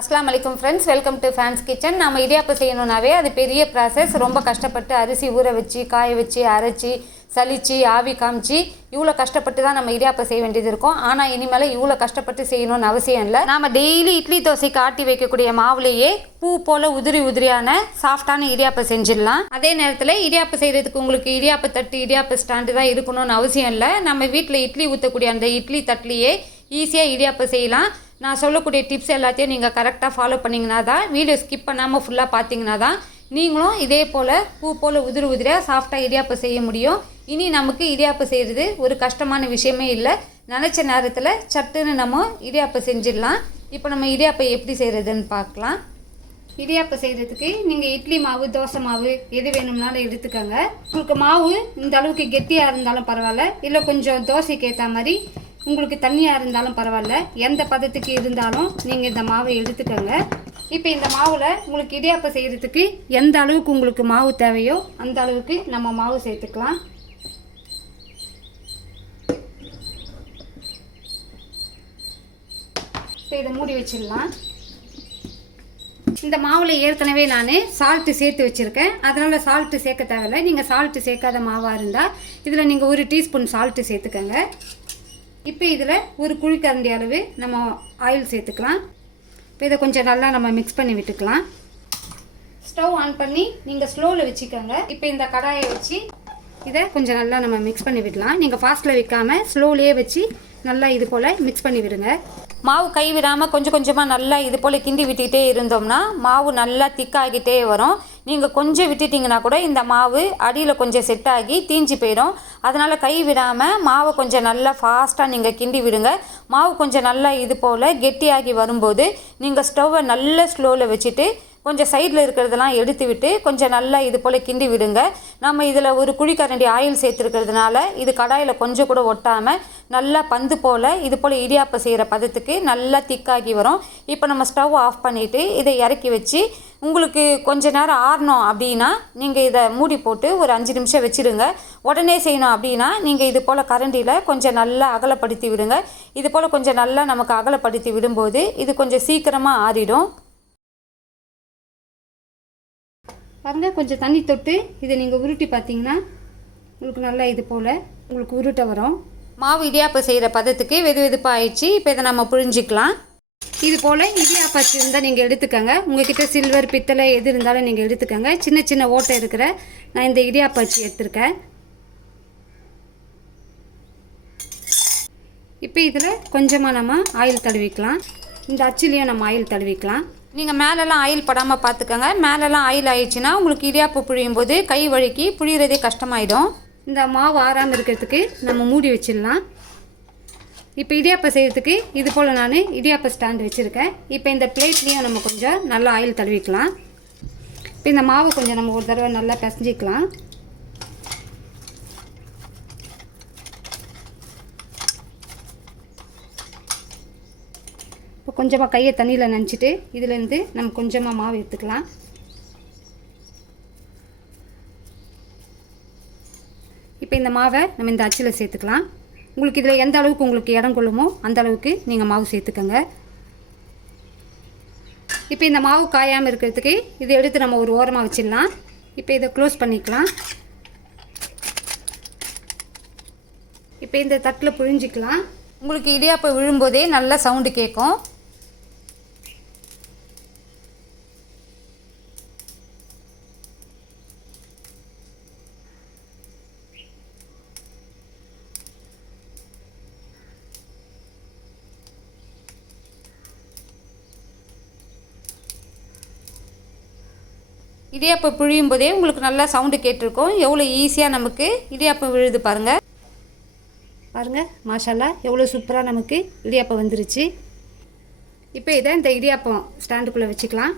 அஸ்லாம் வலைக்கம் friends welcome to fans kitchen நம்ம இடியாப்பம் செய்யணுன்னாவே அது பெரிய ப்ராசஸ் ரொம்ப கஷ்டப்பட்டு அரிசி ஊற வச்சு காய வச்சு அரைச்சி சலிச்சு ஆவி காமிச்சு இவ்வளோ கஷ்டப்பட்டு தான் நம்ம இடியாப்பம் செய்ய வேண்டியது இருக்கும் ஆனால் இனிமேல் இவ்வளோ கஷ்டப்பட்டு செய்யணும்னு அவசியம் இல்லை நம்ம டெய்லி இட்லி தோசைக்கு ஆட்டி வைக்கக்கூடிய மாவுலேயே பூ போல் உதிரி உதிரியான சாஃப்டான இடியாப்பம் செஞ்சிடலாம் அதே நேரத்தில் இடியாப்பம் செய்கிறதுக்கு உங்களுக்கு இடியாப்ப தட்டு இடியாப்ப ஸ்டாண்டு தான் இருக்கணும்னு அவசியம் இல்லை நம்ம வீட்டில் இட்லி ஊற்றக்கூடிய அந்த இட்லி தட்டிலேயே ஈஸியாக இடியாப்பம் செய்யலாம் நான் சொல்லக்கூடிய டிப்ஸ் எல்லாத்தையும் நீங்கள் கரெக்டாக ஃபாலோ பண்ணிங்கன்னா தான் வீடியோ ஸ்கிப் பண்ணாமல் ஃபுல்லாக பார்த்தீங்கன்னா தான் நீங்களும் இதே போல் பூ போல் உதிர உதிரியாக சாஃப்டாக இடியாப்பை செய்ய முடியும் இனி நமக்கு இடியாப்பை செய்கிறது ஒரு கஷ்டமான விஷயமே இல்லை நினச்ச நேரத்தில் சட்டுன்னு நம்ம இடியாப்பை செஞ்சிடலாம் இப்போ நம்ம இடியாப்பை எப்படி செய்கிறதுன்னு பார்க்கலாம் இடியாப்பை செய்கிறதுக்கு நீங்கள் இட்லி மாவு தோசை மாவு எது வேணும்னாலும் எடுத்துக்கோங்க உங்களுக்கு மாவு இந்த அளவுக்கு கெட்டியாக இருந்தாலும் பரவாயில்ல இல்லை கொஞ்சம் தோசைக்கு ஏற்ற மாதிரி உங்களுக்கு தண்ணியாக இருந்தாலும் பரவாயில்ல எந்த பதத்துக்கு இருந்தாலும் நீங்கள் இந்த மாவை எடுத்துக்கோங்க இப்போ இந்த மாவில் உங்களுக்கு இடியாப்பம் செய்கிறதுக்கு எந்த அளவுக்கு உங்களுக்கு மாவு தேவையோ அந்த அளவுக்கு நம்ம மாவு சேர்த்துக்கலாம் இப்போ இதை மூடி வச்சிடலாம் இந்த மாவில் ஏற்கனவே நான் சால்ட்டு சேர்த்து வச்சுருக்கேன் அதனால் சால்ட்டு சேர்க்க தேவையில்லை நீங்கள் சால்ட்டு சேர்க்காத மாவாக இருந்தால் இதில் நீங்கள் ஒரு டீஸ்பூன் சால்ட்டு சேர்த்துக்கோங்க இப்போ இதில் ஒரு குழிக்கரண்டி அளவு நம்ம ஆயில் சேர்த்துக்கலாம் இப்போ இதை கொஞ்சம் நல்லா நம்ம மிக்ஸ் பண்ணி விட்டுக்கலாம் ஸ்டவ் ஆன் பண்ணி நீங்கள் ஸ்லோவில் வச்சுக்கோங்க இப்போ இந்த கடாயை வச்சு இதை கொஞ்சம் நல்லா நம்ம மிக்ஸ் பண்ணி விடலாம் நீங்கள் ஃபாஸ்ட்டில் விற்காமல் ஸ்லோலேயே வச்சு நல்லா இது போல் மிக்ஸ் பண்ணி விடுங்க மாவு கை விடாமல் கொஞ்சம் கொஞ்சமாக நல்லா இது போல் கிண்டி விட்டுக்கிட்டே இருந்தோம்னா மாவு நல்லா திக்காகிட்டே வரும் நீங்கள் கொஞ்சம் விட்டுட்டிங்கன்னா கூட இந்த மாவு அடியில் கொஞ்சம் செட் ஆகி தீஞ்சு போயிடும் அதனால் கை விடாமல் மாவை கொஞ்சம் நல்லா ஃபாஸ்ட்டாக நீங்கள் கிண்டி விடுங்க மாவு கொஞ்சம் நல்லா இது போல் கெட்டியாகி வரும்போது நீங்கள் ஸ்டவ்வை நல்ல ஸ்லோவில் வச்சுட்டு கொஞ்சம் சைடில் இருக்கிறதெல்லாம் எடுத்து விட்டு கொஞ்சம் நல்லா இது போல் கிண்டி விடுங்க நம்ம இதில் ஒரு குழிக்கரண்டி ஆயில் சேர்த்துருக்கிறதுனால இது கடாயில் கொஞ்சம் கூட ஒட்டாமல் நல்லா பந்து போல் இது போல் இடியாப்பம் செய்கிற பதத்துக்கு நல்லா திக்காகி வரும் இப்போ நம்ம ஸ்டவ் ஆஃப் பண்ணிவிட்டு இதை இறக்கி வச்சு உங்களுக்கு கொஞ்சம் நேரம் ஆறணும் அப்படின்னா நீங்கள் இதை மூடி போட்டு ஒரு அஞ்சு நிமிஷம் வச்சுடுங்க உடனே செய்யணும் அப்படின்னா நீங்கள் இது போல் கரண்டியில் கொஞ்சம் நல்லா அகலப்படுத்தி விடுங்க இது போல் கொஞ்சம் நல்லா நமக்கு அகலப்படுத்தி விடும்போது இது கொஞ்சம் சீக்கிரமாக ஆறிடும் பாருங்கள் கொஞ்சம் தண்ணி தொட்டு இதை நீங்கள் உருட்டி பார்த்தீங்கன்னா உங்களுக்கு நல்லா இது போல் உங்களுக்கு உருட்ட வரும் மாவு இடியாப்பை செய்கிற பதத்துக்கு வெது வெதுப்பாக ஆயிடுச்சு இப்போ இதை நம்ம புரிஞ்சிக்கலாம் இது போல் இடியாப்பாச்சு இருந்தால் நீங்கள் எடுத்துக்கோங்க உங்ககிட்ட சில்வர் பித்தளை எது இருந்தாலும் நீங்கள் எடுத்துக்கோங்க சின்ன சின்ன ஓட்டை இருக்கிற நான் இந்த இடியாப்பாச்சு எடுத்திருக்கேன் இப்போ இதில் கொஞ்சமாக நம்ம ஆயில் தழுவிக்கலாம் இந்த அச்சுலேயும் நம்ம ஆயில் தழுவிக்கலாம் நீங்கள் மேலெல்லாம் ஆயில் படாமல் பார்த்துக்கோங்க மேலெல்லாம் ஆயில் ஆயிடுச்சுன்னா உங்களுக்கு இடியாப்பு புழியும் போது கை வழுக்கி புழியிறதே கஷ்டமாயிடும் இந்த மாவு ஆறாமல் இருக்கிறதுக்கு நம்ம மூடி வச்சிடலாம் இப்போ இடியாப்பை செய்கிறதுக்கு இது போல் நான் இடியாப்ப ஸ்டாண்ட் வச்சுருக்கேன் இப்போ இந்த பிளேட்லேயும் நம்ம கொஞ்சம் நல்லா ஆயில் தழுவிக்கலாம் இப்போ இந்த மாவு கொஞ்சம் நம்ம ஒரு தடவை நல்லா பிசைஞ்சிக்கலாம் கொஞ்சமாக கையை தண்ணியில் நினச்சிட்டு இதிலேருந்து நம்ம கொஞ்சமாக மாவு எடுத்துக்கலாம் இப்போ இந்த மாவை நம்ம இந்த அச்சில் சேர்த்துக்கலாம் உங்களுக்கு இதில் எந்த அளவுக்கு உங்களுக்கு இடம் கொள்ளுமோ அந்த அளவுக்கு நீங்கள் மாவு சேர்த்துக்கோங்க இப்போ இந்த மாவு காயாமல் இருக்கிறதுக்கு இதை எடுத்து நம்ம ஒரு ஓரமாக வச்சிடலாம் இப்போ இதை க்ளோஸ் பண்ணிக்கலாம் இப்போ இந்த தட்டில் புழிஞ்சிக்கலாம் உங்களுக்கு அப்போ விழும்போதே நல்ல சவுண்டு கேட்கும் இடியாப்பம் பிழியும் போதே உங்களுக்கு நல்லா சவுண்டு கேட்டிருக்கோம் எவ்வளோ ஈஸியாக நமக்கு இடியாப்பம் விழுது பாருங்கள் பாருங்கள் மாஷாலா எவ்வளோ சூப்பராக நமக்கு இடியாப்பம் வந்துருச்சு இப்போ இதை இந்த இடியாப்பம் ஸ்டாண்டுக்குள்ளே வச்சுக்கலாம்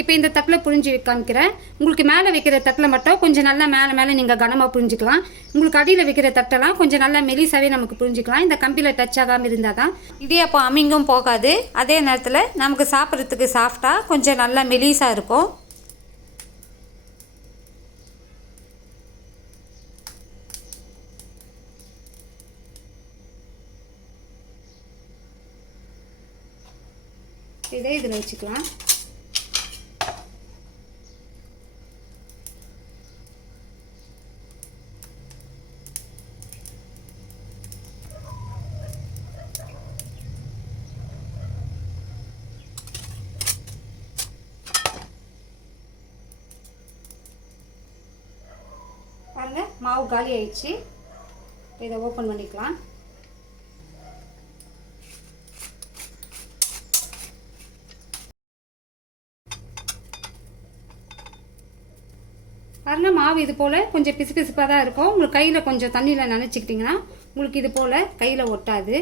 இப்போ இந்த தட்டில் புரிஞ்சு காமிக்கிறேன் உங்களுக்கு மேலே வைக்கிற தட்டில் மட்டும் கொஞ்சம் நல்லா மேலே மேலே நீங்கள் கனமாக புரிஞ்சுக்கலாம் உங்களுக்கு அடியில் வைக்கிற தட்டெல்லாம் கொஞ்சம் நல்லா மெலிசாகவே நமக்கு புரிஞ்சுக்கலாம் இந்த கம்பியில் டச் ஆகாமல் இருந்தால் தான் இதே அப்போ அமிங்கும் போகாது அதே நேரத்தில் நமக்கு சாப்பிட்றதுக்கு சாஃப்டாக கொஞ்சம் நல்லா மெலிசாக இருக்கும் இதே இதில் வச்சுக்கலாம் மாவு காலி ஆயிடுச்சு இதை ஓப்பன் பண்ணிக்கலாம் பாருங்கள் மாவு இது போல் கொஞ்சம் பிசு பிசுப்பாக தான் இருக்கும் உங்களுக்கு கையில் கொஞ்சம் தண்ணியில் நினச்சிக்கிட்டிங்கன்னா உங்களுக்கு இது போல் கையில் ஒட்டாது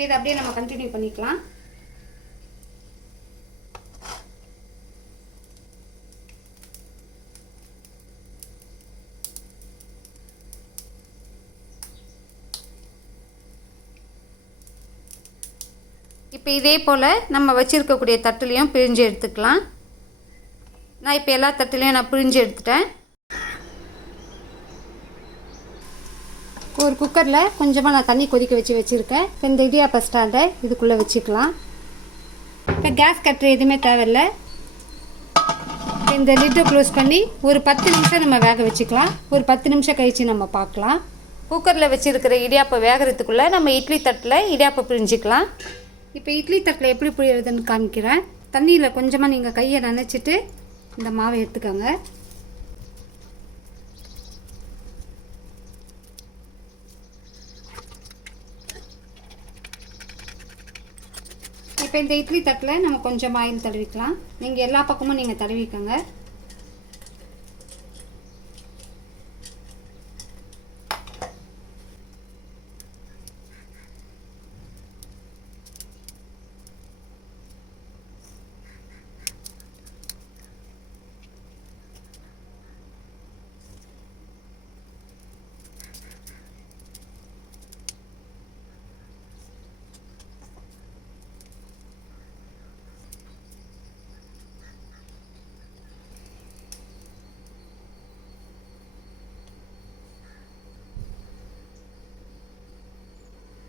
இப்போ இதை அப்படியே நம்ம கண்டினியூ பண்ணிக்கலாம் இப்போ இதே போல் நம்ம வச்சுருக்கக்கூடிய தட்டுலேயும் பிரிஞ்சு எடுத்துக்கலாம் நான் இப்போ எல்லா தட்டுலேயும் நான் பிரிஞ்சு எடுத்துட்டேன் குக்கரில் கொஞ்சமாக நான் தண்ணி கொதிக்க வச்சு வச்சுருக்கேன் இப்போ இந்த இடியாப்ப ஸ்டாண்டை இதுக்குள்ளே வச்சுக்கலாம் இப்போ கேஸ் கட்டுற எதுவுமே தேவையில்லை இந்த லிட்டை க்ளோஸ் பண்ணி ஒரு பத்து நிமிஷம் நம்ம வேக வச்சுக்கலாம் ஒரு பத்து நிமிஷம் கழித்து நம்ம பார்க்கலாம் குக்கரில் வச்சுருக்கிற இடியாப்பை வேகிறதுக்குள்ளே நம்ம இட்லி தட்டில் இடியாப்பம் பிரிஞ்சுக்கலாம் இப்போ இட்லி தட்டில் எப்படி புழியறதுன்னு காமிக்கிறேன் தண்ணியில் கொஞ்சமாக நீங்கள் கையை நினச்சிட்டு இந்த மாவை எடுத்துக்கோங்க இப்போ இந்த இட்லி தட்டில் நம்ம கொஞ்சம் ஆயில் தடவிக்கலாம் நீங்கள் எல்லா பக்கமும் நீங்கள் தடவிக்கோங்க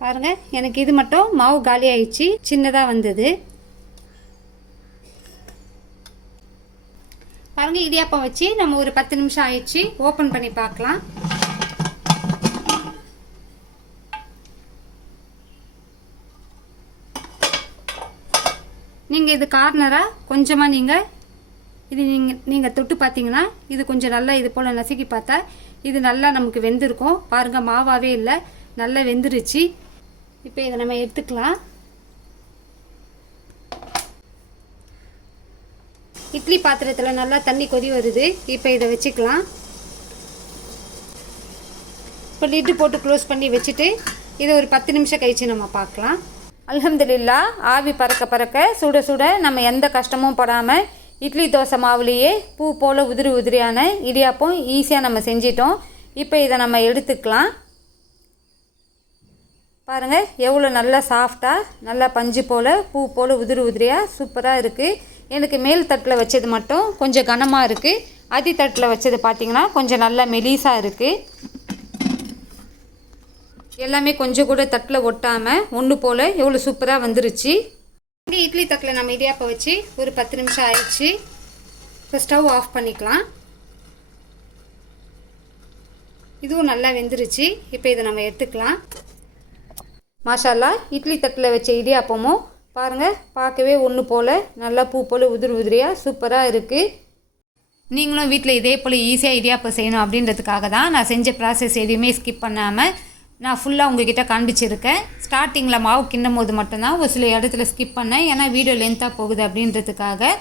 பாருங்கள் எனக்கு இது மட்டும் மாவு காலி ஆயிடுச்சு சின்னதாக வந்தது பாருங்கள் இடியாப்பம் வச்சு நம்ம ஒரு பத்து நிமிஷம் ஆயிடுச்சு ஓப்பன் பண்ணி பார்க்கலாம் நீங்கள் இது கார்னராக கொஞ்சமாக நீங்கள் இது நீங்கள் நீங்கள் தொட்டு பார்த்தீங்கன்னா இது கொஞ்சம் நல்லா இது போல் நசுக்கி பார்த்தா இது நல்லா நமக்கு வெந்திருக்கும் பாருங்கள் மாவாகவே இல்லை நல்லா வெந்துருச்சு இப்போ இதை நம்ம எடுத்துக்கலாம் இட்லி பாத்திரத்தில் நல்லா தண்ணி கொதி வருது இப்போ இதை வச்சுக்கலாம் இப்போ லிட்டு போட்டு க்ளோஸ் பண்ணி வச்சுட்டு இதை ஒரு பத்து நிமிஷம் கழித்து நம்ம பார்க்கலாம் அலமதுல்லா ஆவி பறக்க பறக்க சுட சுட நம்ம எந்த கஷ்டமும் படாமல் இட்லி தோசை மாவுலேயே பூ போல் உதிரி உதிரியான இடியாப்பம் ஈஸியாக நம்ம செஞ்சிட்டோம் இப்போ இதை நம்ம எடுத்துக்கலாம் பாருங்கள் எவ்வளோ நல்லா சாஃப்டாக நல்லா பஞ்சு போல் பூ போல் உதிரி உதிரியாக சூப்பராக இருக்குது எனக்கு மேல் தட்டில் வச்சது மட்டும் கொஞ்சம் கனமாக இருக்குது அதி தட்டில் வச்சது பார்த்திங்கன்னா கொஞ்சம் நல்லா மெலீஸாக இருக்குது எல்லாமே கொஞ்சம் கூட தட்டில் ஒட்டாமல் ஒன்று போல் எவ்வளோ சூப்பராக வந்துருச்சு இங்கே இட்லி தட்டில் நம்ம இடியாப்பை வச்சு ஒரு பத்து நிமிஷம் ஆயிடுச்சு இப்போ ஸ்டவ் ஆஃப் பண்ணிக்கலாம் இதுவும் நல்லா வெந்துருச்சு இப்போ இதை நம்ம எடுத்துக்கலாம் மசாலா இட்லி தட்டில் வச்ச இடியாப்பமும் பாருங்கள் பார்க்கவே ஒன்று போல் நல்லா பூ போல் உதிரி உதிரியாக சூப்பராக இருக்குது நீங்களும் வீட்டில் இதே போல் ஈஸியாக இடியாப்பம் செய்யணும் அப்படின்றதுக்காக தான் நான் செஞ்ச ப்ராசஸ் எதுவுமே ஸ்கிப் பண்ணாமல் நான் ஃபுல்லாக உங்ககிட்ட காண்பிச்சிருக்கேன் ஸ்டார்டிங்கில் மாவு கிண்டும் போது மட்டும்தான் ஒரு சில இடத்துல ஸ்கிப் பண்ணேன் ஏன்னா வீடியோ லென்த்தாக போகுது அப்படின்றதுக்காக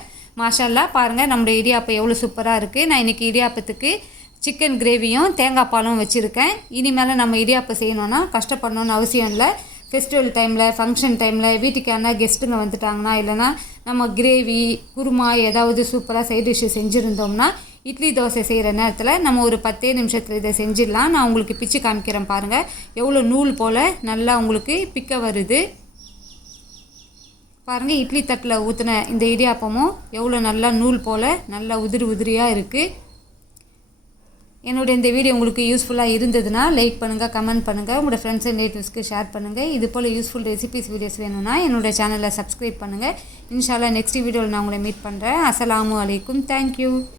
மாஷால்லா பாருங்கள் நம்முடைய இடியாப்பம் எவ்வளோ சூப்பராக இருக்குது நான் இன்றைக்கி இடியாப்பத்துக்கு சிக்கன் கிரேவியும் தேங்காய் பாலும் வச்சுருக்கேன் இனிமேல் நம்ம இடியாப்பம் செய்யணுன்னா கஷ்டப்படணும்னு அவசியம் இல்லை ஃபெஸ்டிவல் டைமில் ஃபங்க்ஷன் டைமில் வீட்டுக்கு யாரா கெஸ்ட்டுங்க வந்துட்டாங்கன்னா இல்லைனா நம்ம கிரேவி குருமா ஏதாவது சூப்பராக சைட் டிஷ்ஷு செஞ்சுருந்தோம்னா இட்லி தோசை செய்கிற நேரத்தில் நம்ம ஒரு பத்தே நிமிஷத்தில் இதை செஞ்சிடலாம் நான் உங்களுக்கு பிச்சு காமிக்கிறேன் பாருங்கள் எவ்வளோ நூல் போல் நல்லா உங்களுக்கு பிக்க வருது பாருங்கள் இட்லி தட்டில் ஊற்றின இந்த இடியாப்பமும் எவ்வளோ நல்லா நூல் போல் நல்லா உதிரி உதிரியாக இருக்குது என்னுடைய இந்த வீடியோ உங்களுக்கு யூஸ்ஃபுல்லாக இருந்ததுன்னா லைக் பண்ணுங்கள் கமெண்ட் பண்ணுங்கள் உங்களோட ஃப்ரெண்ட்ஸ் அண்ட் ரிலேட்டிவ்ஸ்க்கு ஷேர் பண்ணுங்கள் இது போல் யூஸ்ஃபுல் ரெசிபிஸ் வீடியோஸ் வேணும்னா என்னோடய சேனலை சப்ஸ்கிரைப் பண்ணுங்கள் இன்ஷாலா நெக்ஸ்ட் வீடியோவில் நான் உங்களை மீட் பண்ணுறேன் அஸ்லாம் அலைக்கும் தேங்க்யூ